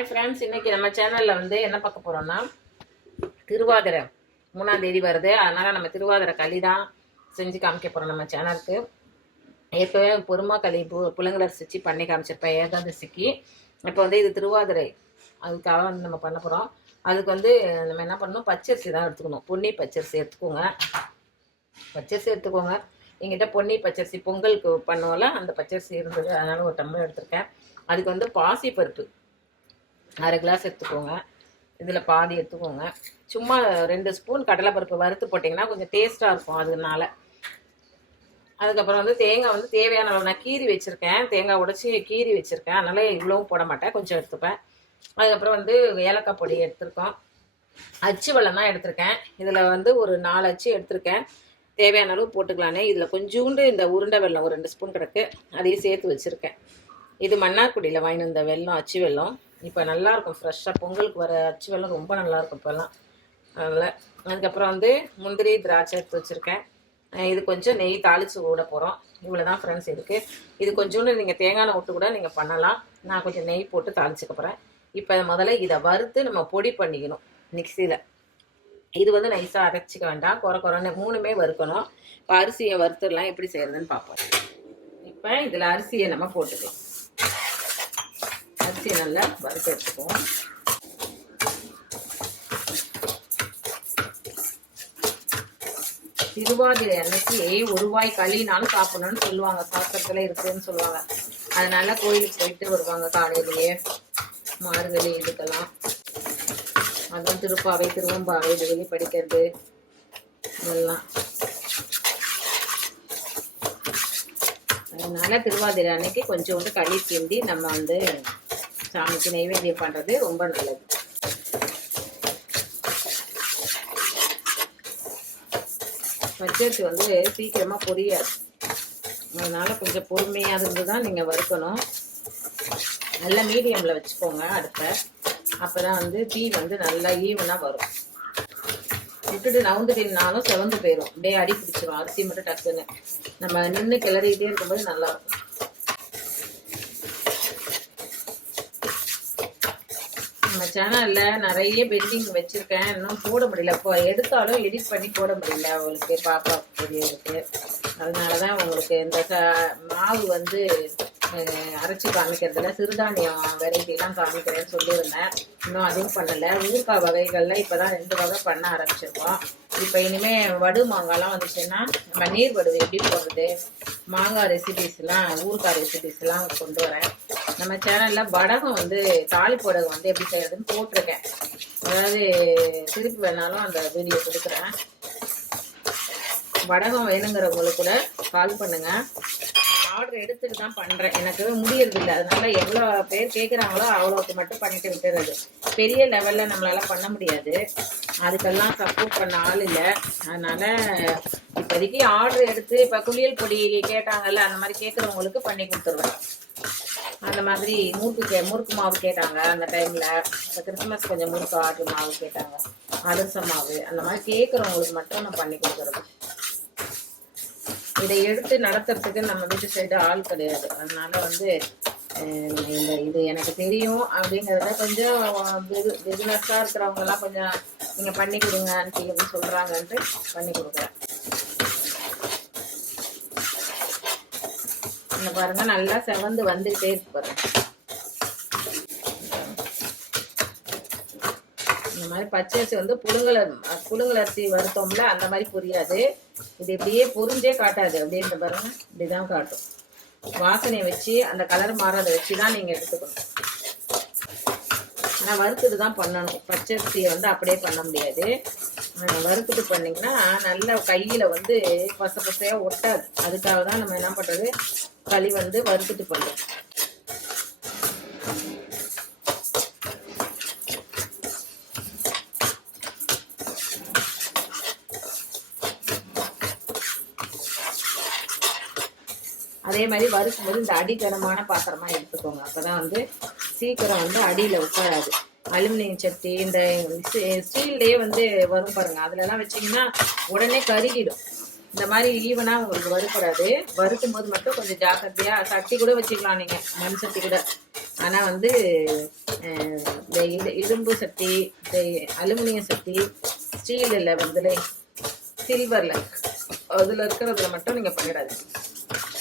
Hi friends, இன்னைக்கு நம்ம சேனலில் வந்து என்ன பார்க்க போகிறோம்னா, திருவாதிரை 3ஆம் தேதி வருது. அதனால் நம்ம திருவாதிரை களி தான் செஞ்சு காமிக்க போகிறோம் நம்ம சேனலுக்கு. ஏற்கனவே பொறுமா களி புலங்கலரிசி வச்சு பண்ணி காமிச்சிருப்பேன் ஏகாதசிக்கு. இப்போ வந்து இது திருவாதிரை, அதுக்காக வந்து நம்ம பண்ண போகிறோம். அதுக்கு வந்து நம்ம என்ன பண்ணணும், பச்சரிசி தான் எடுத்துக்கணும். பொன்னி பச்சரிசி எடுத்துக்கோங்க. எங்கிட்ட பொன்னி பச்சரிசி பொங்கலுக்கு பண்ணுவோம்ல, அந்த பச்சரிசி இருந்தது, அதனால் ஒரு டம்ளர் எடுத்திருக்கேன். அதுக்கு வந்து பாசிப்பருப்பு 1/2 கிளாஸ் எடுத்துக்கோங்க. இதில் பாதி எடுத்துக்கோங்க. சும்மா 2 ஸ்பூன் கடலைப்பருப்பு வறுத்து போட்டிங்கன்னா கொஞ்சம் டேஸ்ட்டாக இருக்கும், அதனால. அதுக்கப்புறம் வந்து தேங்காய் வந்து தேவையான அளவு நான் கீரி வச்சுருக்கேன். தேங்காய் உடச்சி கீரி வச்சுருக்கேன், அதனால் இவ்வளவும் போட மாட்டேன், கொஞ்சம் எடுத்துப்பேன். அதுக்கப்புறம் வந்து ஏலக்காய் பொடி எடுத்துருக்கோம். அச்சு வெல்லம் தான் எடுத்திருக்கேன். இதில் வந்து ஒரு 4 அச்சு எடுத்திருக்கேன். தேவையான அளவு போட்டுக்கலானே. இதில் கொஞ்சோண்டு இந்த உருண்டை வெல்லம் ஒரு 2 ஸ்பூன் கிடக்கு, அதையும் சேர்த்து வச்சுருக்கேன். இது மன்னார்குடியில் வாங்கின இந்த வெல்லம், அச்சு வெல்லம். இப்போ நல்லாயிருக்கும், ஃப்ரெஷ்ஷாக பொங்கலுக்கு வர அச்சு வெல்லம் ரொம்ப நல்லாயிருக்கும் இப்போல்லாம். அதில் அதுக்கப்புறம் வந்து முந்திரி திராட்சை எடுத்து வச்சுருக்கேன். இது கொஞ்சம் நெய் தாளித்து விட போகிறோம். இவ்வளோ தான் ஃப்ரெண்ட்ஸ் இருக்குது. இது கொஞ்சோண்டு நீங்கள் தேங்காய் எண்ணெய் விட்டு கூட நீங்கள் பண்ணலாம். நான் கொஞ்சம் நெய் போட்டு தாளிச்சுக்க போகிறேன். இப்போ முதல்ல இதை வறுத்து நம்ம பொடி பண்ணிக்கணும் மிக்சியில். இது வந்து நைஸாக அரைச்சிக்க வேண்டாம், குறைன்னு 3மே வறுக்கணும். இப்போ அரிசியை வறுத்துடலாம், எப்படி செய்கிறதுன்னு பார்ப்போம். இப்போ இதில் அரிசியை நம்ம போட்டுக்கலாம். அரிசியை நல்லா வறுத்து எடுத்துக்குவோம். திருவாதிரை அன்னைக்கு ஒரு வாய் களினாலும் சாப்பிடணும்னு சொல்லுவாங்க, சாஸ்திரத்துல இருக்குன்னு சொல்லுவாங்க. அதனால கோயிலுக்கு போயிட்டு வருவாங்க காலையிலேயே, மார்கழி இதுக்கெல்லாம். அதுவும் திருப்பாவை திருவம்பாவை டெய்லி படிக்கிறது இதெல்லாம். அதனால திருவாதிரை அன்னைக்கு கொஞ்சோண்டு களி கிண்டி நம்ம வந்து சாமிக்கு நைவேத்தியம் பண்ணுறது ரொம்ப நல்லது. பச்சரிசி வந்து சீக்கிரமாக பொரியாது, அதனால் கொஞ்சம் பொறுமையாக இருந்து தான் நீங்கள் வறுக்கணும். நல்லா மீடியமில் வச்சுக்கோங்க அடுப்பை, அப்போ தான் வந்து டீ வந்து நல்லா ஈவனாக வரும். விட்டுட்டு நவுந்துட்டினாலும் செவந்து போயிடும், அப்படியே அடி பிடிச்சிரும் அரிசி மட்டும் டக்குன்னு. நம்ம நின்று கிளறிக்கிட்டே இருக்கும்போது நல்லாயிருக்கும். நம்ம சேனலில் நிறைய பெண்டிங் வச்சுருக்கேன், இன்னும் போட முடியல. இப்போ எடுத்தாலும் எடிட் பண்ணி போட முடியல அவங்களுக்கு, பாப்பா பெரியவங்களுக்கு. அதனால தான் உங்களுக்கு இந்த மாவு வந்து அரைச்சி காமிக்கிறதுல சிறுதானியம் வெரைட்டிலாம் காமிக்கிறேன்னு சொல்லியிருந்தேன். இன்னும் அதுவும் பண்ணலை. ஊறுகாய் வகைகளில் இப்போ தான் 2 வகை பண்ண ஆரம்பிச்சிருக்கோம். இப்போ இனிமேல் வடு மாங்காய்லாம் வந்துச்சுன்னா நம்ம நீர் வடுவு எப்படி போடுறது, மாங்காய் ரெசிபிஸ்லாம் ஊறுகாய் ரெசிபிஸ்லாம் கொண்டு வரேன். நம்ம சேனலில் வடகம் வந்து தாளிப்பு வடகம் வந்து எப்படி செய்யறதுன்னு போட்டிருக்கேன். அதாவது திருப்பி வேணாலும் அந்த வீடியோ கொடுக்குறேன். வடகம் வேணுங்கிறவங்களுக்கு கூட கால் பண்ணுங்க. ஆர்டர் எடுத்துட்டு தான் பண்ணுறேன், எனக்கு முடியறதில்லை. அதனால எவ்வளோ பேர் கேட்குறாங்களோ அவ்வளோக்கு மட்டும் பண்ணிட்டு விட்டுறது. பெரிய லெவலில் நம்மளால பண்ண முடியாது, அதுக்கெல்லாம் சப்போர்ட் பண்ண ஆள் இல்லை. அதனால இப்போதைக்கு ஆர்டர் எடுத்து இப்போ குளியல் பொடி கேட்டாங்கல்ல, அந்த மாதிரி கேட்குறவங்களுக்கு பண்ணி கொடுத்துருவேன். அந்த மாதிரி முறுக்கு மாவு கேட்டாங்க அந்த டைமில். இப்போ கிறிஸ்மஸ் கொஞ்சம் முறுக்கு ஆர்டர் மாவு கேட்டாங்க, அதிரச மாவு, அந்த மாதிரி கேட்குறவங்களுக்கு மட்டும் நான் பண்ணி கொடுக்குறது. இதை எடுத்து நடத்துறதுக்கு நம்ம வீட்டு சைடு ஆள் கிடையாது. அதனால வந்து இது எனக்கு தெரியும் அப்படிங்கிறத கொஞ்சம் பிஸ்னஸாக இருக்கிறவங்கலாம் கொஞ்சம் நீங்கள் பண்ணி கொடுங்க ஆண்டி அப்படின்னு சொல்கிறாங்கன்ட்டு பண்ணி கொடுக்குறேன். இந்த பாருங்க நல்லா செவந்து வந்துகிட்டே இருக்கு பாருங்க. இந்த மாதிரி பச்சரிசி வந்து புழுங்கலரிசி வறுத்தோம்ல, அந்த மாதிரி புரியாது. இது இப்படியே பொரிஞ்சே காட்டாது, அப்படியே இந்த பாருங்க இப்படிதான் காட்டும். வாசனையை வச்சு அந்த கலர் மாறாத வச்சு தான் நீங்கள் எடுத்துக்கணும். ஆனால் வறுத்துட்டு தான் பண்ணணும். பச்சரிசியை வந்து அப்படியே பண்ண முடியாது, வறுத்துட்டு பண்ணிங்கன்னா நல்லா கையில் வந்து பசையாக ஒட்டாது. அதுக்காக தான் நம்ம என்ன பண்ணுறது, களி வந்து வறுத்துட்டு பண்ணுறோம். அதே மாதிரி வறுக்கும்போது இந்த அடிகனமான பாத்திரமா எடுத்துக்கோங்க, அப்போதான் வந்து சீக்கிரம் வந்து அடியில் உட்காராது. அலுமினியம் சட்டி இந்த ஸ்டீல்லையே வந்து வரும் பாருங்க, அதுலலாம் வச்சிங்கன்னா உடனே கருகிடும். இந்த மாதிரி ஈவனாக உங்களுக்கு வறுப்படாது. வறுக்கும் போது மட்டும் கொஞ்சம் ஜாக்கிரதையாக, சட்டி கூட வச்சுக்கலாம் நீங்கள், மண் சட்டி கூட. ஆனால் வந்து இரும்பு சட்டி, இந்த அலுமினியம் சட்டி, ஸ்டீலில் வந்து சில்வரில் அதில் இருக்கிறதுல மட்டும் நீங்கள் பண்ணிடாதீங்க.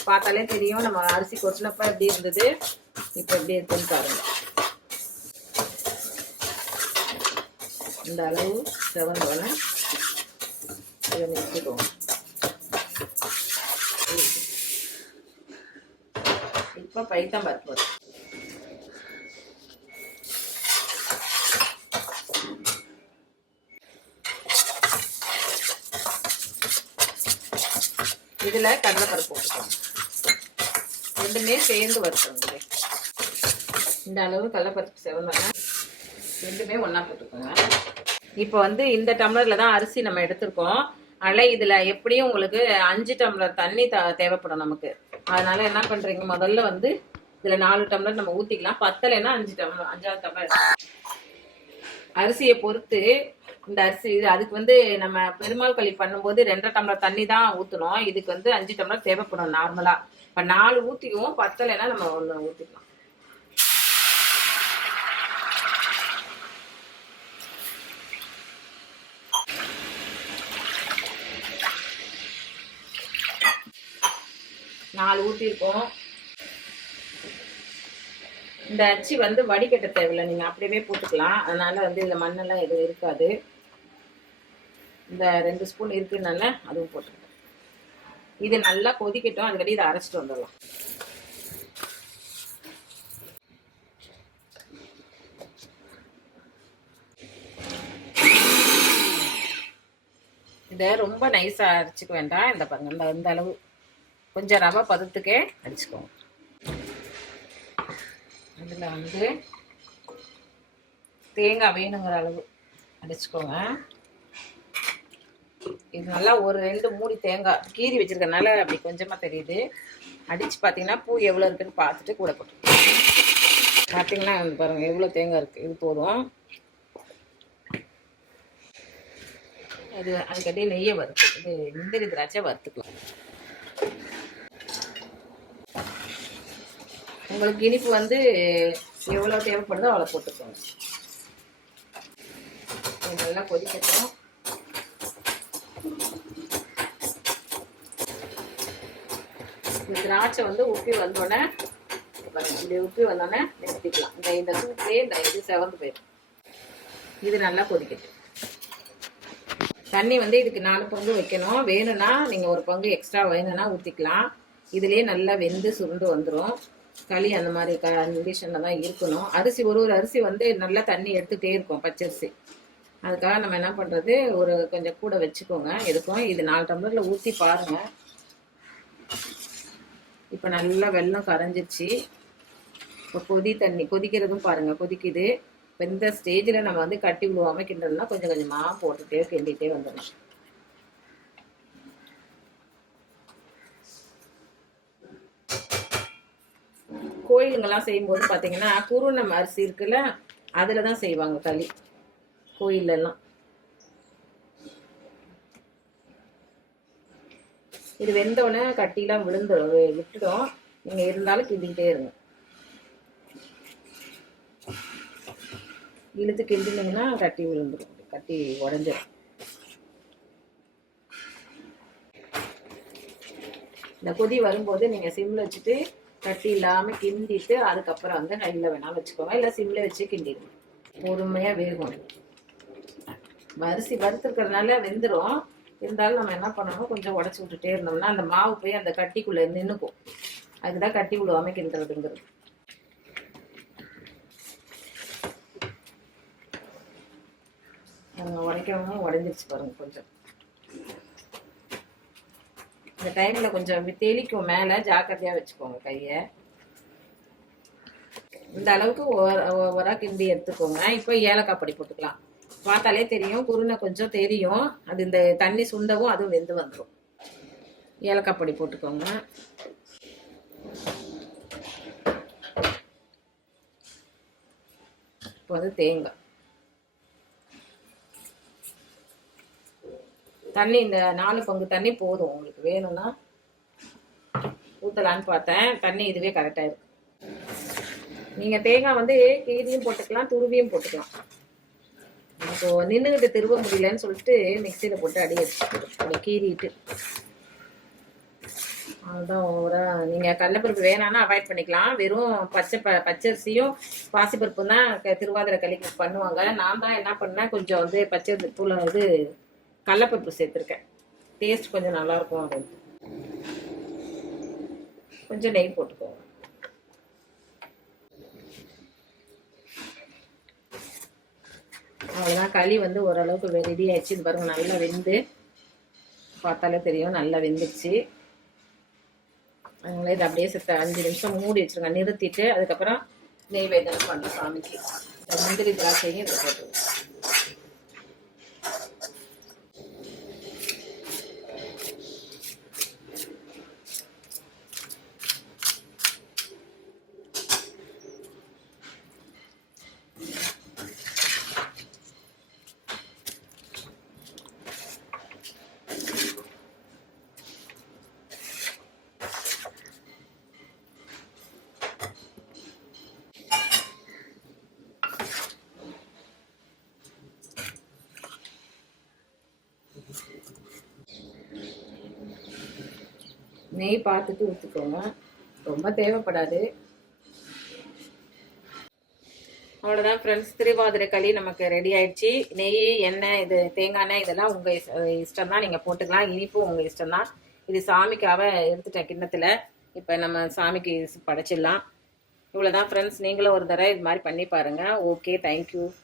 பார்த்தாலே தெரியும் நம்ம அரிசி கொட்டினப்ப எப்படி இருந்தது, இப்போ எப்படி இருக்குன்னு பாருங்கள். இந்த அளவு செவந்தோடனே இதை நிறுத்திக்கோங்க. இப்போ பைத்தம் பருப்பு இதில் கடலைப்பருப்பு போட்டுக்கோங்க. ரெண்டுமே சேர்ந்து வறுக்கணும். இந்த அளவு கடலைப்பருப்பு செவந்தோடனே ரெண்டுமே ஒன்றா போட்டுக்கோங்க. இப்போ வந்து இந்த டம்ளரில் தான் அரிசி நம்ம எடுத்துருக்கோம். அதனால் இதில் எப்படியும் உங்களுக்கு 5 டம்ளர் தண்ணி தேவைப்படும் நமக்கு. அதனால் என்ன பண்ணுறீங்க, முதல்ல வந்து இதில் 4 டம்ளர் நம்ம ஊற்றிக்கலாம். பத்தலைன்னா 5 டம்ளர், 5ஆவது டம்ளர். அரிசியை பொறுத்து இந்த அரிசி அதுக்கு வந்து நம்ம பெருமாள் களி பண்ணும்போது 2.5 டம்ளர் தண்ணி தான் ஊற்றணும். இதுக்கு வந்து 5 டம்ளர் தேவைப்படும் நார்மலாக. இப்போ 4 ஊற்றிக்குவோம், பத்தலைன்னா நம்ம 1 ஊற்றிக்கலாம். நாலு ஊற்றிருக்கோம். இந்த அச்சி வந்து வடிகட்ட தேவையில்லை, நீங்கள் அப்படியே போட்டுக்கலாம். அதனால் வந்து இதில் மண்ணெல்லாம் எதுவும் இருக்காது. இந்த 2 ஸ்பூன் இருக்குனால அதுவும் போட்டுக்கலாம். இது நல்லா கொதிக்கட்டும், அதுக்கடி இதை அரைச்சிட்டு வந்துடலாம். இதை ரொம்ப நைஸாக அரைச்சிக்க வேண்டாம். இந்த பாருங்க, இந்த அளவு கொஞ்சம் ரவை பதத்துக்கே அடிச்சுக்கோங்க. இதில் வந்து தேங்காய் வேணுங்கிற அளவு அடிச்சுக்கோங்க. இது நல்லா ஒரு 2 மூடி தேங்காய் கீறி வச்சிருக்கனால அப்படி கொஞ்சமாக தெரியுது. அடித்து பார்த்தீங்கன்னா பூ எவ்வளோ இருக்குன்னு பார்த்துட்டு கூட போட்டு பார்த்தீங்கன்னா பாருங்கள் எவ்வளோ தேங்காய் இருக்குது. இது போதும். அது அதுக்கடியே நெய்யை வறுத்து இது முந்திரி திராட்சை வறுத்துக்கலாம். உங்களுக்கு இனிப்பு வந்து எவ்வளோ தேவைப்படுதோ அவ்வளோ போட்டுக்கோங்க. நல்லா கொதிக்கட்டும். இந்த திராட்சை வந்து உப்பி வந்தோடனே இப்படி உப்பி வந்தோடனே நிறுத்திக்கலாம். இந்த சூப்லேயே இந்த இது செவந்து போயிடும். இது நல்லா கொதிக்கட்டும். தண்ணி வந்து இதுக்கு 4 பங்கு வைக்கணும். வேணும்னா நீங்கள் 1 பங்கு எக்ஸ்ட்ரா வேணும்னா ஊற்றிக்கலாம். இதுலேயே நல்லா வெந்து சுருண்டு வந்துடும். களி அந்த மாதிரி கண்டிஷனில் தான் இருக்கணும். அரிசி ஒரு அரிசி வந்து நல்லா தண்ணி எடுத்துகிட்டே இருக்கும், பச்சரிசி. அதுக்காக நம்ம என்ன பண்ணுறது, கொஞ்சம் கூட வச்சுக்கோங்க. இருக்கும் இது 4 டம்ளரில் ஊற்றி பாருங்கள். இப்போ நல்லா வெல்லம் கரைஞ்சிருச்சு. இப்போ தண்ணி கொதிக்கிறதும் பாருங்கள், கொதிக்குது. இப்போ இந்த ஸ்டேஜில் நம்ம வந்து கட்டி விடுவாமல் கிண்டோம்னா கொஞ்சம் கொஞ்சமாக போட்டுகிட்டே கிண்டிகிட்டே வந்துடலாம். கோயிலுங்கெல்லாம் செய்யும்போது பார்த்தீங்கன்னா குருணம் அரிசி இருக்குல்ல, அதில் தான் செய்வாங்க களி கோயிலெல்லாம். இது வெந்தோடனே கட்டிலாம் விட்டுடும். நீங்கள் இருந்தாலும் கிண்டிக்கிட்டே இருங்க. இழுத்து கிண்டினீங்கன்னா கட்டி விழுந்துடும், கட்டி உடஞ்சிடும். இந்த கொதி வரும்போது நீங்கள் சிம்மில் வச்சுட்டு கட்டி இல்லாமல் கிண்டிட்டு அதுக்கப்புறம் வந்து ஹையில் வேணாலும் வச்சுக்கோங்க, இல்லை சிம்மில் வச்சு கிண்டிடுங்க. பொறுமையாக வேகும். அரிசி வறுத்துருக்கிறதுனால வெந்துடும். இருந்தாலும் நம்ம என்ன பண்ணணும், கொஞ்சம் உடச்சி விட்டுட்டே இருந்தோம்னா அந்த மாவு போய் அந்த கட்டிக்குள்ளே நின்றுக்கும். அதுதான் கட்டி விடுவாமல் கிண்டுறதுங்கிறது. உடைக்கவும் உடஞ்சிருச்சு பாருங்க. கொஞ்சம் இந்த டைமில் கொஞ்சம் தெளிக்கும் மேலே, ஜாக்கிரதையாக வச்சுக்கோங்க கையை. இந்த அளவுக்கு ஒரா கிண்டி எடுத்துக்கோங்க. இப்போ ஏலக்காய் பொடி போட்டுக்கலாம். பார்த்தாலே தெரியும், குருணை கொஞ்சம் தெரியும். அது இந்த தண்ணி சுண்டவும் அதுவும் வெந்து வந்துடும். ஏலக்காய் பொடி போட்டுக்கோங்க. இப்போ வந்து தேங்காய் தண்ணி, இந்த 4 பங்கு தண்ணி போதும். உங்களுக்கு வேணும்னா ஊற்றலான்னு பார்த்தேன், தண்ணி இதுவே கரெக்டாக இருக்கு. நீங்கள் தேங்காய் வந்து கீரியும் போட்டுக்கலாம், துருவியும் போட்டுக்கலாம். இப்போ நின்றுக்கிட்டு திருவ முடியலன்னு சொல்லிட்டு மிக்சியில் போட்டு அடி வச்சு கீறிட்டு, அதுதான் ஓவராக. நீங்கள் கடலைப்பருப்பு வேணான்னா அவாய்ட் பண்ணிக்கலாம். வெறும் பச்சரிசியும் பாசிப்பருப்பும் தான் திருவாதிரை களிக்கு பண்ணுவாங்க. நான் தான் என்ன பண்ணேன், கொஞ்சம் வந்து பச்சை தூள் இது கடலைப்பருப்பு சேர்த்துருக்கேன். டேஸ்ட் கொஞ்சம் நல்லாயிருக்கும் அப்படின்னு. கொஞ்சம் நெய் போட்டுக்கோங்க. அவ்வளோதான், களி வந்து ஓரளவுக்கு ரெடி ஆயிடுச்சு. இது பாருங்கள், நல்லா வெந்து பார்த்தாலே தெரியும், நல்லா வெந்துடுச்சு. அதனால இதை அப்படியே 5 நிமிஷம் மூடி வச்சுருங்க. நிறுத்திட்டு அதுக்கப்புறம் நெய்வேதனம் பண்ண சாமிக்கு முந்திரி திராட்சையும் இதை போட்டு. நெய் பார்த்துட்டு ஊற்றிக்கோங்க, ரொம்ப தேவைப்படாது. அவ்வளோதான் ஃப்ரெண்ட்ஸ், திருவாதிரை களி நமக்கு ரெடி ஆயிடுச்சு. நெய், எண்ணெய், இது தேங்காய் எண்ணெய் இதெல்லாம் உங்கள் இஷ்டம் தான், நீங்கள் போட்டுக்கலாம். இனிப்பும் உங்கள் இஷ்டம் தான். இது சாமிக்காக எடுத்துட்டேன் கிண்ணத்தில். இப்போ நம்ம சாமிக்கு படைச்சிடலாம். இவ்வளோதான் ஃப்ரெண்ட்ஸ், நீங்களும் ஒரு தடவை இது மாதிரி பண்ணி பாருங்கள். Okay, thank you.